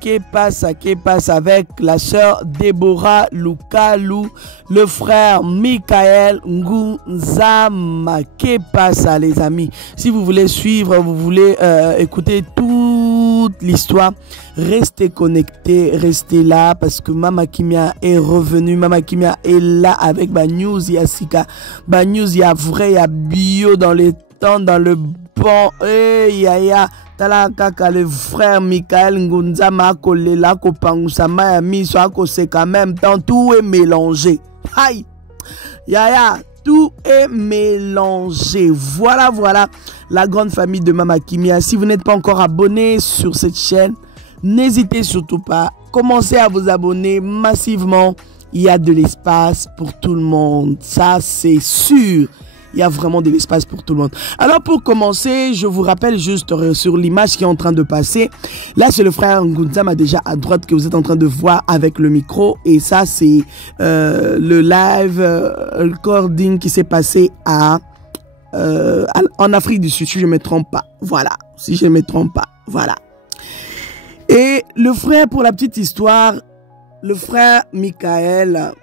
qui passe avec la sœur Déborah Lukalu, le frère Michael Ngunzama, qui passe les amis. Si vous voulez suivre, vous voulez écouter toute l'histoire, restez connectés, restez là parce que Mama Kimia est revenue. Mama Kimia est là avec ma news, il y a Sika, ma news, il y a vrai, il y a bio dans les temps, dans le bon, ya tala kaka le frère Michael Ngunzama kolela ko pangusama ya miso ako seka même temps, tout est mélangé. Aïe, ya tout est mélangé. Voilà la grande famille de Mama Kimia. Si vous n'êtes pas encore abonné sur cette chaîne, n'hésitez surtout pas, commencez à vous abonner massivement. Il y a de l'espace pour tout le monde, ça c'est sûr. Il y a vraiment de l'espace pour tout le monde. Alors pour commencer, je vous rappelle juste sur l'image qui est en train de passer. Là, c'est le frère Ngunzama déjà à droite que vous êtes en train de voir avec le micro. Et ça, c'est le live recording qui s'est passé en Afrique du Sud, si je ne me trompe pas. Voilà, si je ne me trompe pas. Voilà. Et le frère, pour la petite histoire, le frère Michael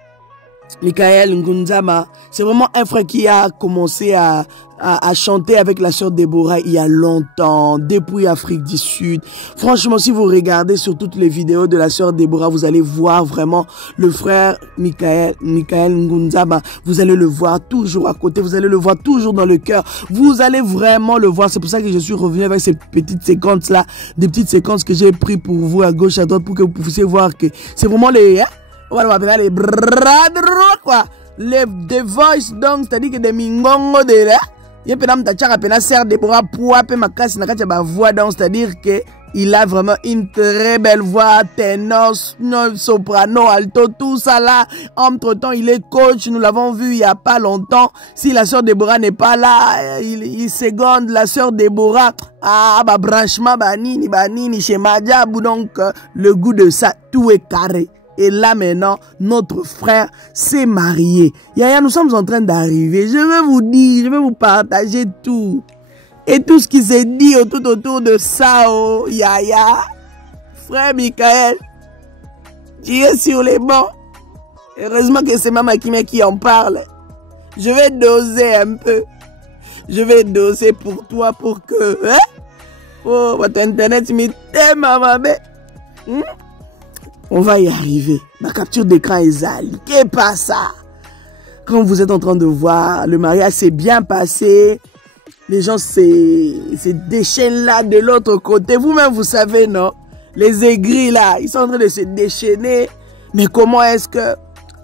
Ngunzama, c'est vraiment un frère qui a commencé à chanter avec la sœur Déborah il y a longtemps, depuis Afrique du Sud. Franchement, si vous regardez sur toutes les vidéos de la sœur Déborah, vous allez voir vraiment le frère Michael Ngunzama. Vous allez le voir toujours à côté, vous allez le voir toujours dans le cœur. Vous allez vraiment le voir. C'est pour ça que je suis revenu avec ces petites séquences-là, des petites séquences que j'ai prises pour vous à gauche, à droite, pour que vous puissiez voir que c'est vraiment les... on va appeler les bras droits, quoi. Les The Voice, donc, c'est-à-dire que des mingongo de là. Il y a un sœur Déborah pour ma casse, voix, donc, c'est-à-dire que il a vraiment une très belle voix, ténor, soprano, alto, tout ça là. Entre-temps, il est coach, nous l'avons vu il y a pas longtemps. Si la sœur Déborah n'est pas là, il seconde la sœur Déborah. Ah, bah, branchement, banini, chez Madjabou, donc, le goût de ça, tout est carré. Et là maintenant, notre frère s'est marié. Yaya, nous sommes en train d'arriver. Je vais vous dire, je vais vous partager tout. Et tout ce qui s'est dit tout autour de ça, oh, Yaya. Frère Michael, tu es sur les bancs. Heureusement que c'est Mama Kimia qui en parle. Je vais doser un peu. Je vais doser pour toi pour que... Hein? Oh, votre internet, mais t'aimes, maman. On va y arriver. Ma capture d'écran est zali. Qu'est-ce pas ça? Quand vous êtes en train de voir, le mariage s'est bien passé. Les gens se déchaînent là de l'autre côté. Vous-même, vous savez, non? Les aigris là, ils sont en train de se déchaîner. Mais comment est-ce que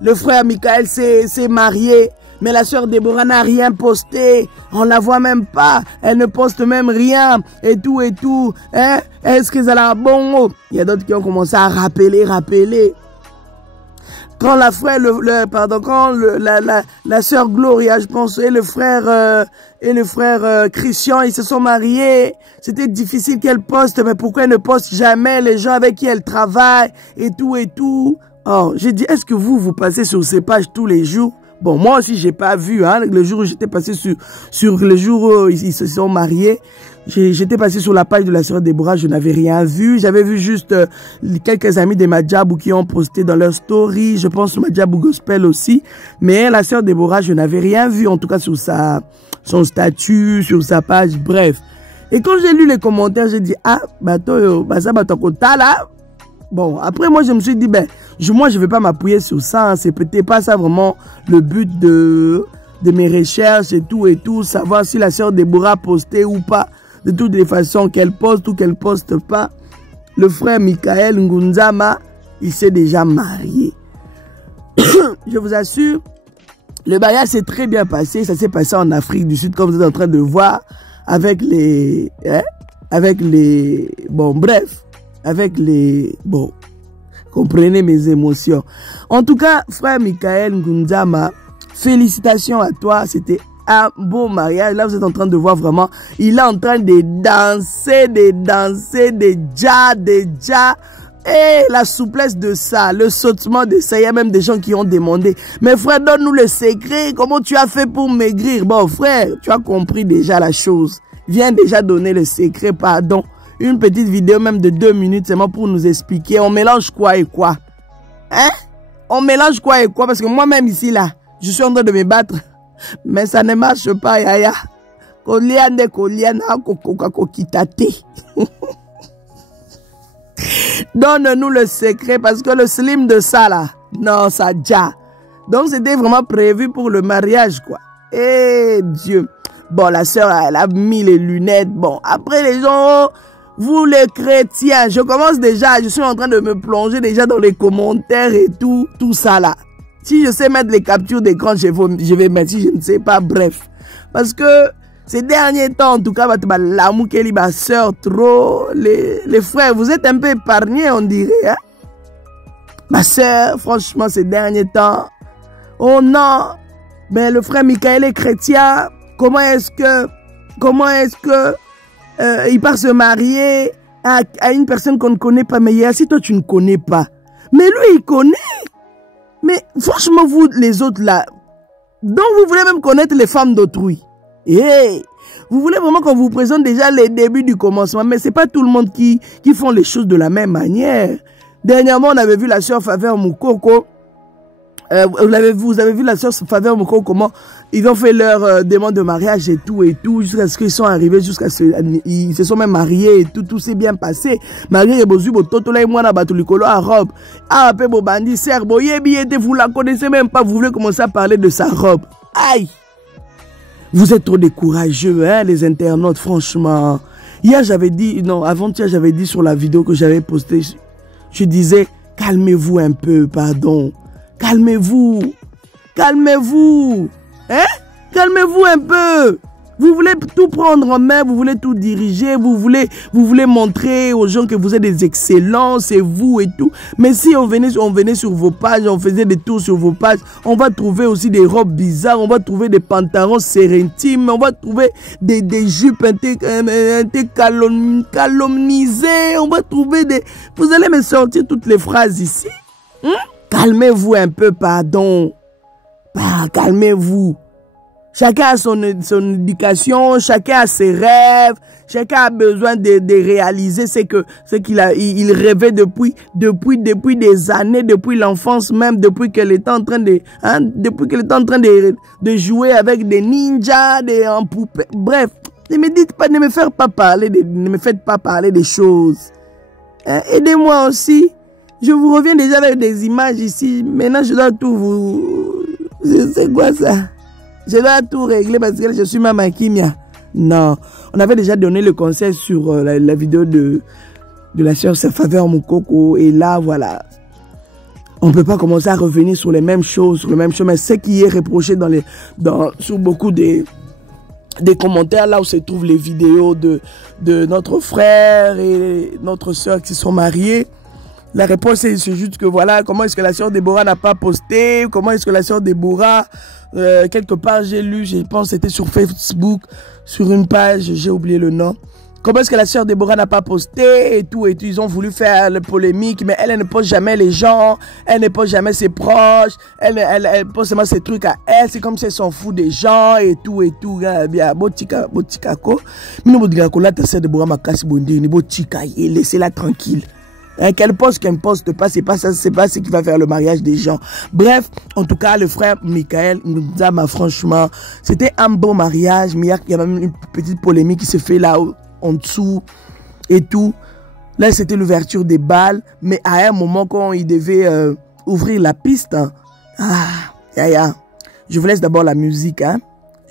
le frère Michael s'est marié? Mais la sœur Déborah n'a rien posté. On la voit même pas. Elle ne poste même rien. Et tout. Hein? Est-ce que ça a un bon mot? Il y a d'autres qui ont commencé à rappeler. Quand la frère, la sœur Gloria, je pense, et le frère Christian, ils se sont mariés. C'était difficile qu'elle poste, mais pourquoi elle ne poste jamais les gens avec qui elle travaille? Et tout. Oh, j'ai dit, est-ce que vous passez sur ces pages tous les jours? Bon, moi aussi, j'ai pas vu, hein, le jour où j'étais passé sur le jour où ils se sont mariés. J'étais passé sur la page de la sœur Déborah, je n'avais rien vu. J'avais vu juste quelques amis de Madjabou qui ont posté dans leur story. Je pense Madjabou Gospel aussi. Mais la sœur Déborah, je n'avais rien vu, en tout cas sur son statut, sur sa page, bref. Et quand j'ai lu les commentaires, j'ai dit, ah, ça là. Bon, après, moi, je me suis dit, moi, je ne vais pas m'appuyer sur ça. Hein. C'est peut-être pas ça vraiment le but de mes recherches et tout. Savoir si la sœur Déborah a posté ou pas. De toutes les façons, qu'elle poste ou qu'elle poste pas. Le frère Michael Ngunzama, il s'est déjà marié. Je vous assure, le mariage s'est très bien passé. Ça s'est passé en Afrique du Sud, comme vous êtes en train de voir. Avec les... Bon, bref. Bon, comprenez mes émotions. En tout cas, frère Michael Ngunzama, félicitations à toi. C'était un beau mariage. Là, vous êtes en train de voir vraiment. Il est en train de danser, déjà. Et la souplesse de ça, le sautement de ça. Il y a même des gens qui ont demandé, mais frère, donne-nous le secret. Comment tu as fait pour maigrir? Bon, frère, tu as compris déjà la chose. Viens déjà donner le secret, pardon. une petite vidéo même de 2 minutes seulement pour nous expliquer. On mélange quoi et quoi? Hein? On mélange quoi et quoi? Parce que moi-même ici, là, je suis en train de me battre. Mais ça ne marche pas, yaya. Koliane, koliane, kokitate. Donne-nous le secret parce que le slim de ça, là, non, ça déjà. Donc, c'était vraiment prévu pour le mariage, quoi. Eh, Dieu. Bon, la sœur, elle a mis les lunettes. Bon, après, les gens, vous les chrétiens, je commence déjà, je suis en train de me plonger déjà dans les commentaires et tout ça là. Si je sais mettre les captures d'écran, je vais mettre, si je ne sais pas, bref. Parce que ces derniers temps, en tout cas, l'amour qu'elle est ma sœur, trop, les frères, vous êtes un peu épargnés, on dirait, hein. Ma sœur, franchement, ces derniers temps, oh non, mais le frère Michael est chrétien. Comment est-ce que il part se marier à une personne qu'on ne connaît pas? Mais si toi tu ne connais pas, mais lui il connaît. Mais franchement vous les autres là, donc vous voulez même connaître les femmes d'autrui. Hey, vous voulez vraiment qu'on vous présente déjà les débuts du commencement, mais c'est pas tout le monde qui font les choses de la même manière. Dernièrement on avait vu la sœur Faveur Moukoko. Vous avez vu la sœur Faveur Moko, comment ils ont fait leur demande de mariage et tout, jusqu'à ce qu'ils sont arrivés, ils se sont même mariés et tout s'est bien passé. Marié et Bozu, Bototo, là, et moi, Batulikolo, à robe. Ah, peu, Bobandi, Serbo, Yebi, vous la connaissez même pas, vous voulez commencer à parler de sa robe. Aïe! Vous êtes trop décourageux, hein, les internautes, franchement. Hier, j'avais dit, non, avant-hier, j'avais dit sur la vidéo que j'avais postée, je disais, calmez-vous un peu, pardon. Calmez-vous. Calmez-vous. Hein? Calmez-vous un peu. Vous voulez tout prendre en main, vous voulez tout diriger, vous voulez montrer aux gens que vous êtes des excellents, c'est vous et tout. Mais si on venait sur vos pages, on faisait des tours sur vos pages, on va trouver aussi des robes bizarres, on va trouver des pantalons séréntimes, on va trouver des jupes calomnisées, on va trouver des... Vous allez me sortir toutes les phrases ici. Calmez-vous un peu, pardon. Calmez-vous. Chacun a son éducation, chacun a ses rêves, chacun a besoin de réaliser ce qu'il rêvait depuis des années, depuis l'enfance même, depuis qu'elle était en train de jouer avec des ninjas, en poupées. Bref, ne me faites pas parler des choses. Hein? Aidez-moi aussi. Je vous reviens déjà avec des images ici. Maintenant, je dois tout vous... C'est quoi ça? Je dois tout régler parce que je suis Mama Kimia. Non. On avait déjà donné le conseil sur la vidéo de la sœur Faveur Moukoko. Et là, voilà. On ne peut pas commencer à revenir sur les mêmes choses, Mais ce qui est reproché sur beaucoup des commentaires, là où se trouvent les vidéos de notre frère et notre sœur qui sont mariés. La réponse c'est juste que voilà, comment est-ce que la sœur Déborah n'a pas posté, comment est-ce que la sœur Déborah, quelque part j'ai lu, je pense c'était sur Facebook, sur une page, j'ai oublié le nom. Comment est-ce que la sœur Déborah n'a pas posté et tout, ils ont voulu faire la polémique, mais elle ne poste jamais les gens, elle ne poste jamais ses proches, elle poste seulement ses trucs à elle, c'est comme si elle s'en fout des gens et tout, bien, botika ko, mais nous botika ko la sœur Déborah m'a cassé bondi, ni botika, laissez-la tranquille. Qu'elle poste pas, c'est pas ça, c'est pas ce qui va faire le mariage des gens. Bref, en tout cas, le frère Michael nous dit, franchement, c'était un bon mariage, mais il y a même une petite polémique qui se fait là en dessous et tout. Là, c'était l'ouverture des balles, mais à un moment, quand il devait ouvrir la piste, je vous laisse d'abord la musique, hein.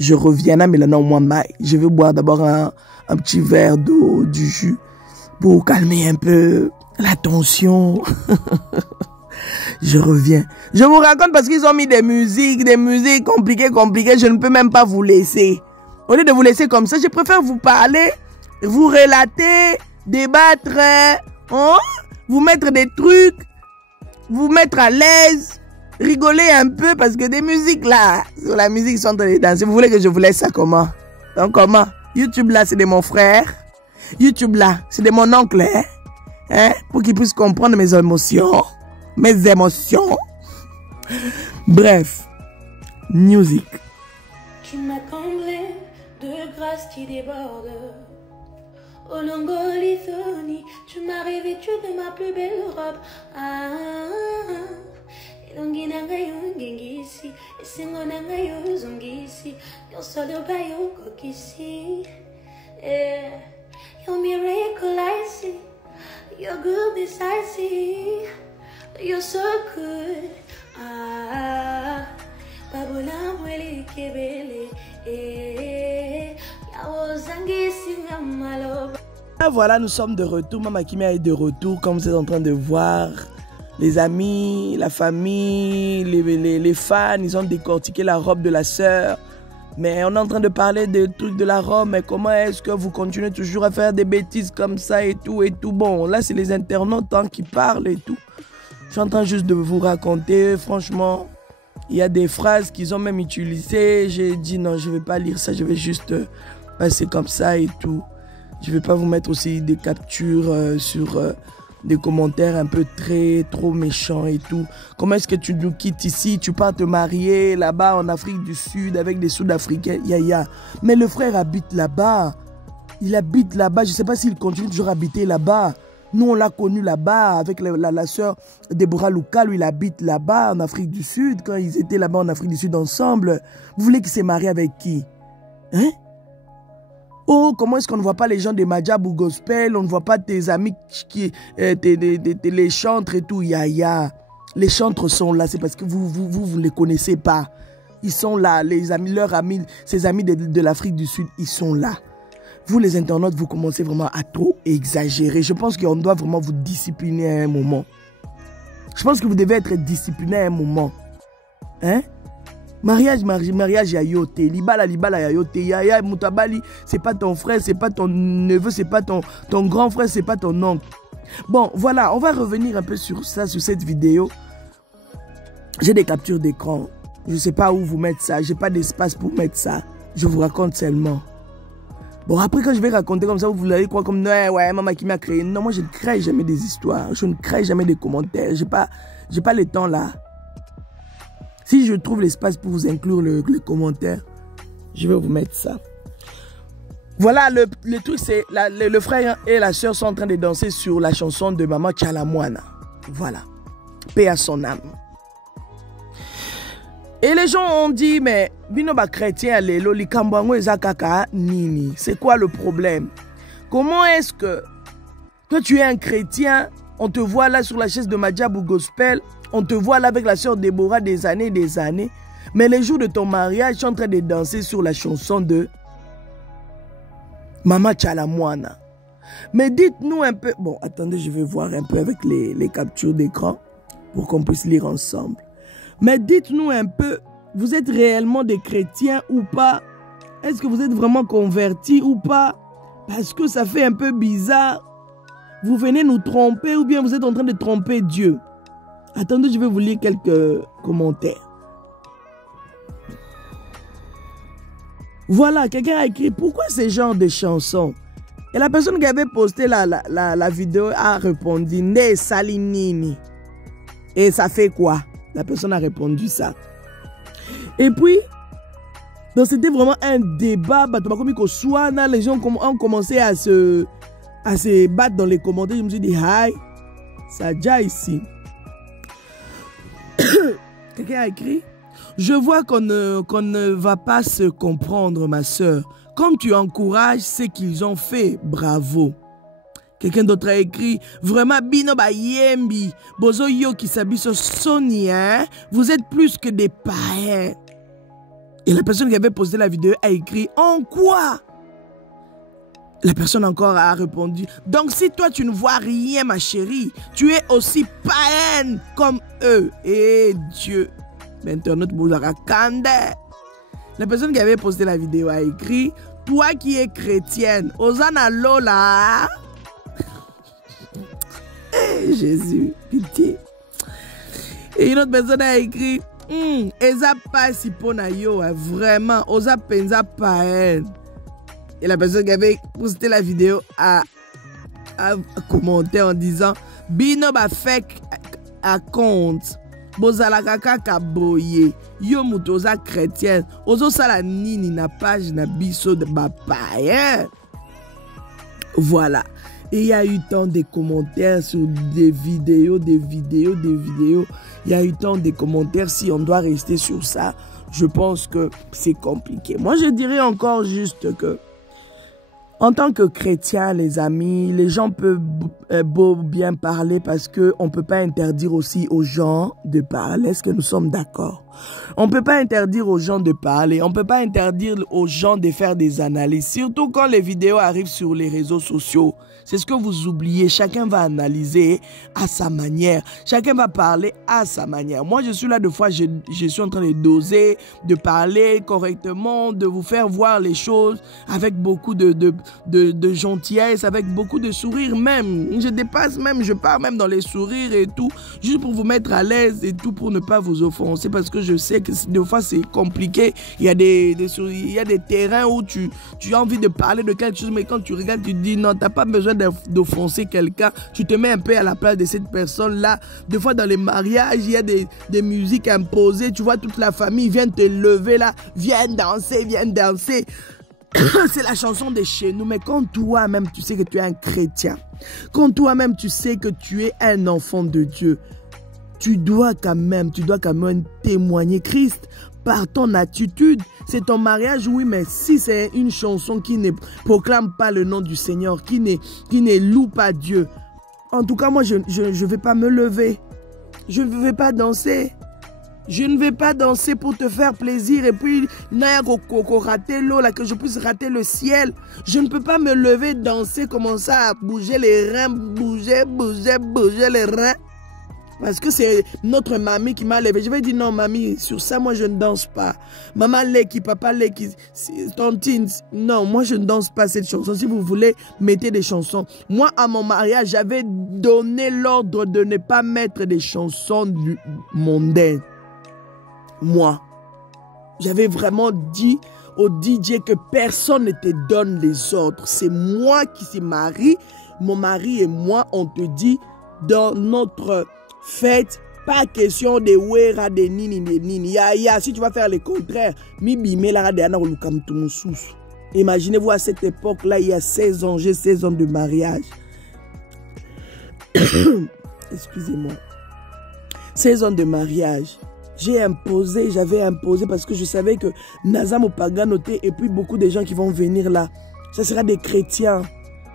Je reviens là, mais là, non, moi, je vais boire d'abord un petit verre d'eau, du jus, pour calmer un peu la tension. Je reviens. Je vous raconte parce qu'ils ont mis des musiques compliquées. Je ne peux même pas vous laisser. Au lieu de vous laisser comme ça, je préfère vous parler, vous relater, débattre, hein? Vous mettre des trucs, vous mettre à l'aise, rigoler un peu parce que des musiques là, sur la musique, ils sont en train de danser. Vous voulez que je vous laisse ça comment? Donc comment? YouTube là, c'est de mon frère. YouTube là, c'est de mon oncle, hein? Pour qu'il puisse comprendre mes émotions. Bref, musique. Tu m'as comblé de grâce qui déborde. Olongolithoni, tu m'as revêtu de ma plus belle robe. Ah, elongi nanga yo ngengisi, esengo nanga yo zongisi, yo solo ba yo kokisi. You're miracle I see, your goodness I see, you're so good. Ah, babula mweli kebele, yawozangi singa maloba. Voilà, nous sommes de retour. Mama Kimia est de retour, comme vous êtes en train de voir. Les amis, la famille, les fans, ils ont décortiqué la robe de la sœur. Mais on est en train de parler de trucs de la robe. Mais comment est-ce que vous continuez toujours à faire des bêtises comme ça et tout et tout. Bon, là, c'est les internautes hein, qui parlent et tout. Je suis en train juste de vous raconter. Franchement, il y a des phrases qu'ils ont même utilisées. J'ai dit non, je ne vais pas lire ça. Je vais juste passer comme ça et tout. Je ne vais pas vous mettre aussi des captures sur des commentaires un peu trop méchants et tout. Comment est-ce que tu nous quittes ici? Tu pars te marier là-bas en Afrique du Sud avec des Sud-Africains. Ya. Mais le frère habite là-bas. Il habite là-bas. Je ne sais pas s'il continue toujours à habiter là-bas. Nous, on l'a connu là-bas avec la sœur Deborah Luka. Lui, il habite là-bas en Afrique du Sud. Quand ils étaient là-bas en Afrique du Sud ensemble. Vous voulez qu'il s'est marié avec qui? Hein? Oh, comment est-ce qu'on ne voit pas les gens des Madjab ou Gospel? On ne voit pas tes amis qui les chantres et tout. Ya. Les chantres sont là. C'est parce que vous les connaissez pas. Ils sont là. Les amis, leurs amis, ces amis de l'Afrique du Sud, ils sont là. Vous, les internautes, vous commencez vraiment à trop exagérer. Je pense qu'on doit vraiment vous discipliner à un moment. Je pense que vous devez être discipliné à un moment. Hein? Mariage yayote, libala yayote, yaya mutabali, c'est pas ton frère, c'est pas ton neveu, c'est pas ton grand frère, c'est pas ton oncle. Bon, voilà, on va revenir un peu sur ça, sur cette vidéo. J'ai des captures d'écran. Je sais pas où vous mettre ça, j'ai pas d'espace pour mettre ça. Je vous raconte seulement. Bon, après quand je vais raconter comme ça, vous allez croire comme ouais, maman qui m'a créé. Non, moi je ne crée jamais des histoires, je ne crée jamais des commentaires, j'ai pas le temps là. Si je trouve l'espace pour vous inclure les commentaires, je vais vous mettre ça. Voilà, le truc, c'est le frère et la sœur sont en train de danser sur la chanson de Maman Tchalamouana. Voilà. Paix à son âme. Et les gens ont dit, mais Binoba chrétien, lelo, likambango ezakaka nini. C'est quoi le problème? Comment est-ce que tu es un chrétien, on te voit là sur la chaise de Madjab ou Gospel, on te voit là avec la sœur Déborah des années, mais les jours de ton mariage, tu es en train de danser sur la chanson de Maman Tchalamouana. Mais dites-nous un peu... Bon, attendez, je vais voir un peu avec les captures d'écran pour qu'on puisse lire ensemble. Mais dites-nous un peu, vous êtes réellement des chrétiens ou pas? Est-ce que vous êtes vraiment convertis ou pas? Parce que ça fait un peu bizarre. Vous venez nous tromper ou bien vous êtes en train de tromper Dieu? Attendez, je vais vous lire quelques commentaires. Voilà, quelqu'un a écrit « Pourquoi ce genre de chansons ?» Et la personne qui avait posté la vidéo a répondu « Ne salinini ». Et ça fait quoi? La personne a répondu ça. Et puis, donc c'était vraiment un débat. Les gens ont commencé à se battre dans les commentaires. Je me suis dit « Hi, ça déjà ici ». Quelqu'un a écrit « Je vois qu'on ne va pas se comprendre, ma soeur. Comme tu encourages ce qu'ils ont fait, bravo. » Quelqu'un d'autre a écrit « Vraiment, bino ba yembi, bozo yo kisabiso sonia, vous êtes plus que des païens. » Et la personne qui avait posté la vidéo a écrit « En quoi ?» La personne encore a répondu « Donc si toi tu ne vois rien ma chérie, tu es aussi païenne comme eux. » Et Dieu, maintenant notre boulara kande. La personne qui avait posté la vidéo a écrit « Toi qui es chrétienne, Osana Lola. » Jésus, pitié. Et une autre personne a écrit Eza pas si ponayo, vraiment, Osa penza païenne. Et la personne qui avait posté la vidéo a commenté en disant Bino ba fake à compte. Bozala kaka kaboye. Yo mutoza chrétienne. Ozo sala nini na page na biso de ba païen. Voilà. Et il y a eu tant de commentaires sur des vidéos. Il y a eu tant de commentaires. Si on doit rester sur ça, je pense que c'est compliqué. Moi, je dirais encore juste que, en tant que chrétien, les amis, les gens peuvent beau bien parler parce que on peut pas interdire aussi aux gens de parler. Est-ce que nous sommes d'accord? On peut pas interdire aux gens de parler. On peut pas interdire aux gens de faire des analyses. Surtout quand les vidéos arrivent sur les réseaux sociaux. C'est ce que vous oubliez. Chacun va analyser à sa manière. Chacun va parler à sa manière. Moi, je suis là, deux fois, je suis en train de doser, de parler correctement, de vous faire voir les choses avec beaucoup de gentillesse, avec beaucoup de sourires même. Je dépasse même, je pars même dans les sourires et tout, juste pour vous mettre à l'aise et tout, pour ne pas vous offenser, parce que je sais que des fois, c'est compliqué. Il y a des terrains où tu as envie de parler de quelque chose, mais quand tu regardes, tu te dis non, tu n'as pas besoin d'offenser quelqu'un, tu te mets un peu à la place de cette personne-là. Des fois, dans les mariages, il y a des musiques imposées, tu vois, toute la famille vient te lever là, viens danser, viens danser. C'est la chanson de chez nous, mais quand toi-même, tu sais que tu es un chrétien, quand toi-même, tu sais que tu es un enfant de Dieu, tu dois quand même témoigner Christ par ton attitude. C'est ton mariage, oui, mais si c'est une chanson qui ne proclame pas le nom du Seigneur, qui ne loue pas Dieu, en tout cas, moi, je ne vais pas me lever. Je ne vais pas danser. Je ne vais pas danser pour te faire plaisir et puis rater l'eau, là, que je puisse rater le ciel. Je ne peux pas me lever, danser, commencer à bouger les reins, bouger les reins. Parce que c'est notre mamie qui m'a levé. Je vais dire non, mamie, sur ça, moi, je ne danse pas. Maman Leki, papa Leki, tontine, non, moi, je ne danse pas cette chanson. Si vous voulez, mettez des chansons. Moi, à mon mariage, j'avais donné l'ordre de ne pas mettre des chansons mondaines. Moi, j'avais vraiment dit au DJ que personne ne te donne les ordres. C'est moi qui se marie. Mon mari et moi, on te dit dans notre fête, pas question de wera de nini de nini. Si tu vas faire le contraire, imaginez-vous à cette époque-là, il y a 16 ans, j'ai 16 ans de mariage. Excusez-moi. 16 ans de mariage. J'avais imposé parce que je savais que Nazam Opaganoté et puis beaucoup de gens qui vont venir là, ce sera des chrétiens.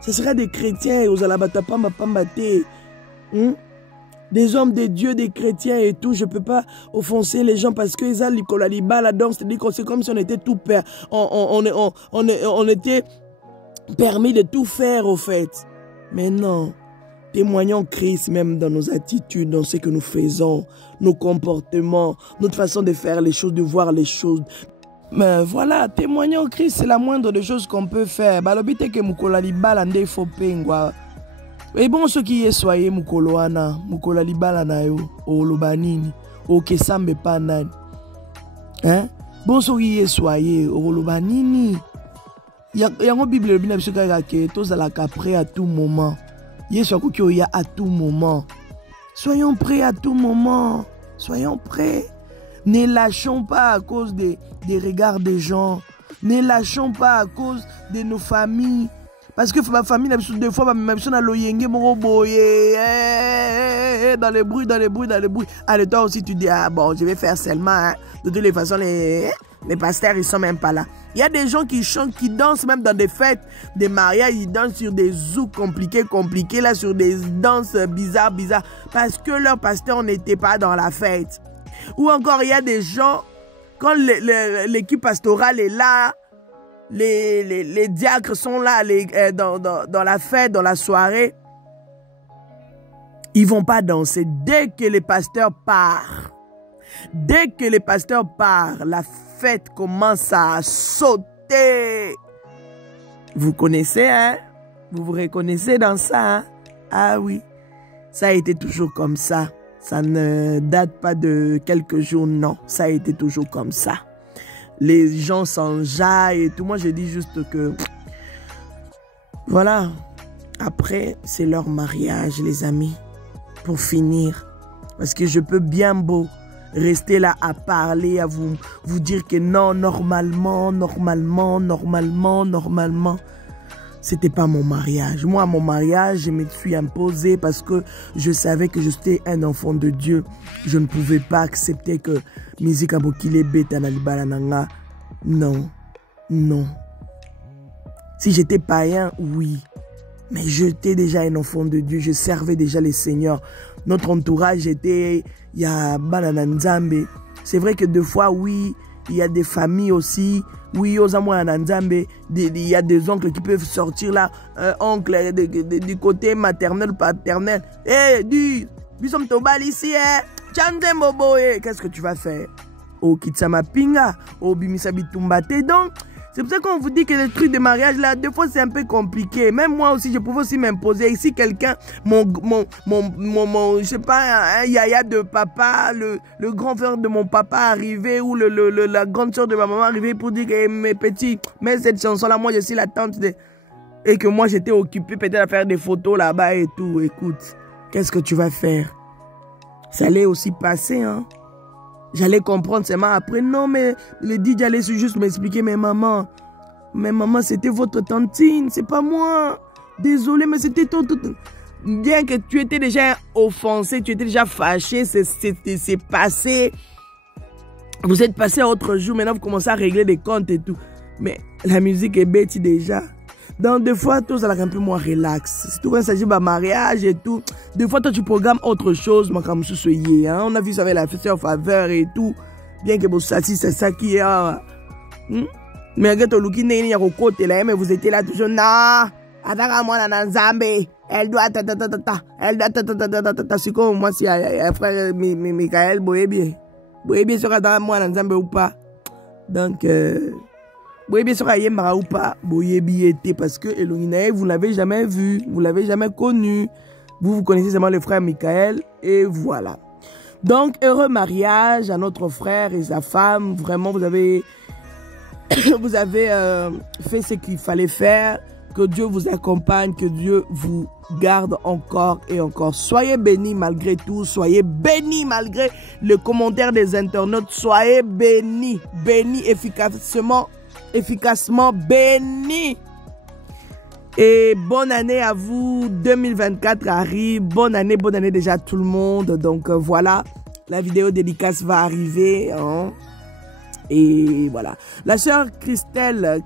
Ce sera des chrétiens aux Alabatapamba Pambate. Des hommes de Dieu, des chrétiens et tout. Je ne peux pas offenser les gens parce que ils ont la danse, c'est comme si on était tout père. On était permis de tout faire au fait. Mais non. Témoignons Christ même dans nos attitudes, dans ce que nous faisons, nos comportements, notre façon de faire les choses, de voir les choses. Mais voilà, témoignons Christ, c'est la moindre des choses qu'on peut faire. Balobite que mukola libala nde faut pengwa. Et bon, ce qui est soyez mukoloana, mukola libala na yo, o lobanini, o kesambe panan. Hein? Bon, ce qui est soyez, o lobanini. Yango Bible le bina bishoka ke tozalaka prêt à tout moment. Il y a à tout moment. Soyons prêts à tout moment. Soyons prêts. Ne lâchons pas à cause des regards des gens. Ne lâchons pas à cause de nos familles. Parce que ma famille, des fois, même si on a l'oyenge, dans les bruits. Allez, toi aussi, tu dis, ah bon, je vais faire seulement. Hein. De toutes les façons, les pasteurs, ils sont même pas là. Il y a des gens qui chantent, qui dansent même dans des fêtes, des mariages, ils dansent sur des zouks compliqués, là, sur des danses bizarres, parce que leur pasteur n'était pas dans la fête. Ou encore, il y a des gens, quand l'équipe pastorale est là, les diacres sont là dans la fête, dans la soirée, ils vont pas danser. Dès que les pasteurs partent, la fête commence à sauter. Vous connaissez, hein? Vous vous reconnaissez dans ça, hein? Ah oui, ça a été toujours comme ça. Ça ne date pas de quelques jours, non. Ça a été toujours comme ça. Les gens s'enjaillent et tout. Moi, je dis juste que... Voilà. Après, c'est leur mariage, les amis. Pour finir. Parce que je peux bien beau rester là à parler, à vous dire que non, normalement. c'était pas mon mariage. Moi, mon mariage, je me suis imposé parce que je savais que j'étais un enfant de Dieu. Je ne pouvais pas accepter que musique abokile beta na libala nanga. Non, non. Si j'étais païen, oui. Mais j'étais déjà un enfant de Dieu. Je servais déjà les seigneurs. Notre entourage était, il y a Banana Nzambe. C'est vrai que des fois, oui, il y a des familles aussi. Oui, aux amours Nzambe, il y a des oncles qui peuvent sortir là. Oncle du côté maternel, paternel. Eh, dis, nous sommes tombés ici, hein. Qu'est-ce que tu vas faire? Oh, Kitsama Pinga. Oh, Bimisabi Tumbate. Donc, c'est pour ça qu'on vous dit que les trucs de mariage là, des fois c'est un peu compliqué. Même moi aussi, je pouvais aussi m'imposer. Ici, quelqu'un, je sais pas, un yaya de papa, le grand frère de mon papa arrivé, ou la grande soeur de ma maman arrivée pour dire que mes petits, mais cette chanson là, moi je suis la tante de... Et que moi j'étais occupé peut-être à faire des photos là-bas et tout. Écoute, qu'est-ce que tu vas faire? Ça allait aussi passer, hein. J'allais comprendre seulement après. Non, mais le DJ allait juste m'expliquer, mais maman, c'était votre tantine, c'est pas moi. Désolé, mais c'était ton... Bien que tu étais déjà offensé, tu étais déjà fâché, c'est passé. Vous êtes passé à autre jour, maintenant vous commencez à régler des comptes et tout. Mais la musique est bête déjà. Donc, des fois, tout ça un peu moins relax. Surtout quand il s'agit de mariage et tout. Des fois, toi, tu programmes autre chose. Moi, comme ce soyez, hein. On a vu ça avec la fête en faveur et tout. Bien que bon, ça, c'est ça qui est. Mais quand tu es là, côté là, mais vous étiez là toujours. Non, attends, moi, dans Zambé. Elle doit. Elle doit. C'est comme moi, si frère Michael, boye bien. Boye bien, sera dans moi, dans Zambé ou pas. Donc, oui, bien sûr, ou pas, parce que Elonginae, vous ne l'avez jamais vu, vous ne l'avez jamais connu. Vous connaissez seulement le frère Michael, et voilà. Donc, heureux mariage à notre frère et sa femme. Vraiment, vous avez fait ce qu'il fallait faire. Que Dieu vous accompagne, que Dieu vous garde encore et encore. Soyez bénis malgré tout, soyez bénis malgré le commentaire des internautes. Soyez bénis, bénis efficacement béni. Et bonne année à vous. 2024 arrive. Bonne année déjà à tout le monde. Donc voilà, la vidéo dédicace va arriver, hein. Et voilà. La sœur Christelle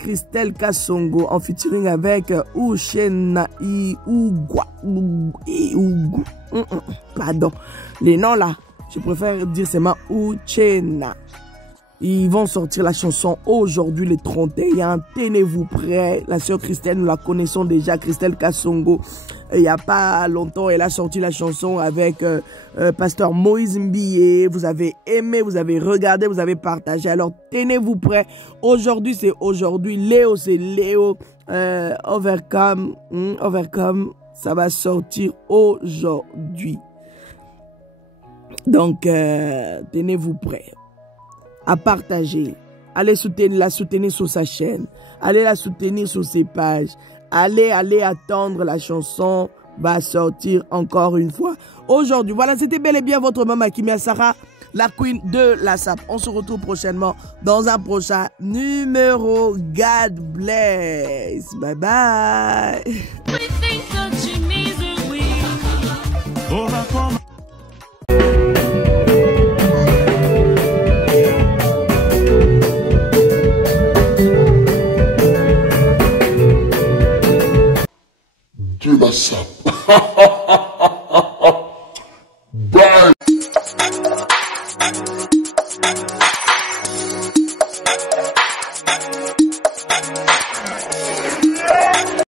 Kassongo en featuring avec Uchena pardon. Les noms là, je préfère dire seulement Uchena. Ils vont sortir la chanson aujourd'hui, le 31. Tenez-vous prêts. La sœur Christelle, nous la connaissons déjà, Christelle Kassongo. Il n'y a pas longtemps, elle a sorti la chanson avec pasteur Moïse Mbiye. Vous avez aimé, vous avez regardé, vous avez partagé. Alors, tenez-vous prêts. Aujourd'hui, c'est aujourd'hui. Léo, c'est Léo. Overcome, ça va sortir aujourd'hui. Donc, tenez-vous prêts à partager. Allez la soutenir sur sa chaîne. Allez la soutenir sur ses pages. Allez attendre, la chanson va sortir encore une fois. Aujourd'hui, voilà, c'était bel et bien votre maman Kimia Sarah, la queen de la SAP. On se retrouve prochainement dans un prochain numéro. God bless. Bye bye. De la SAP.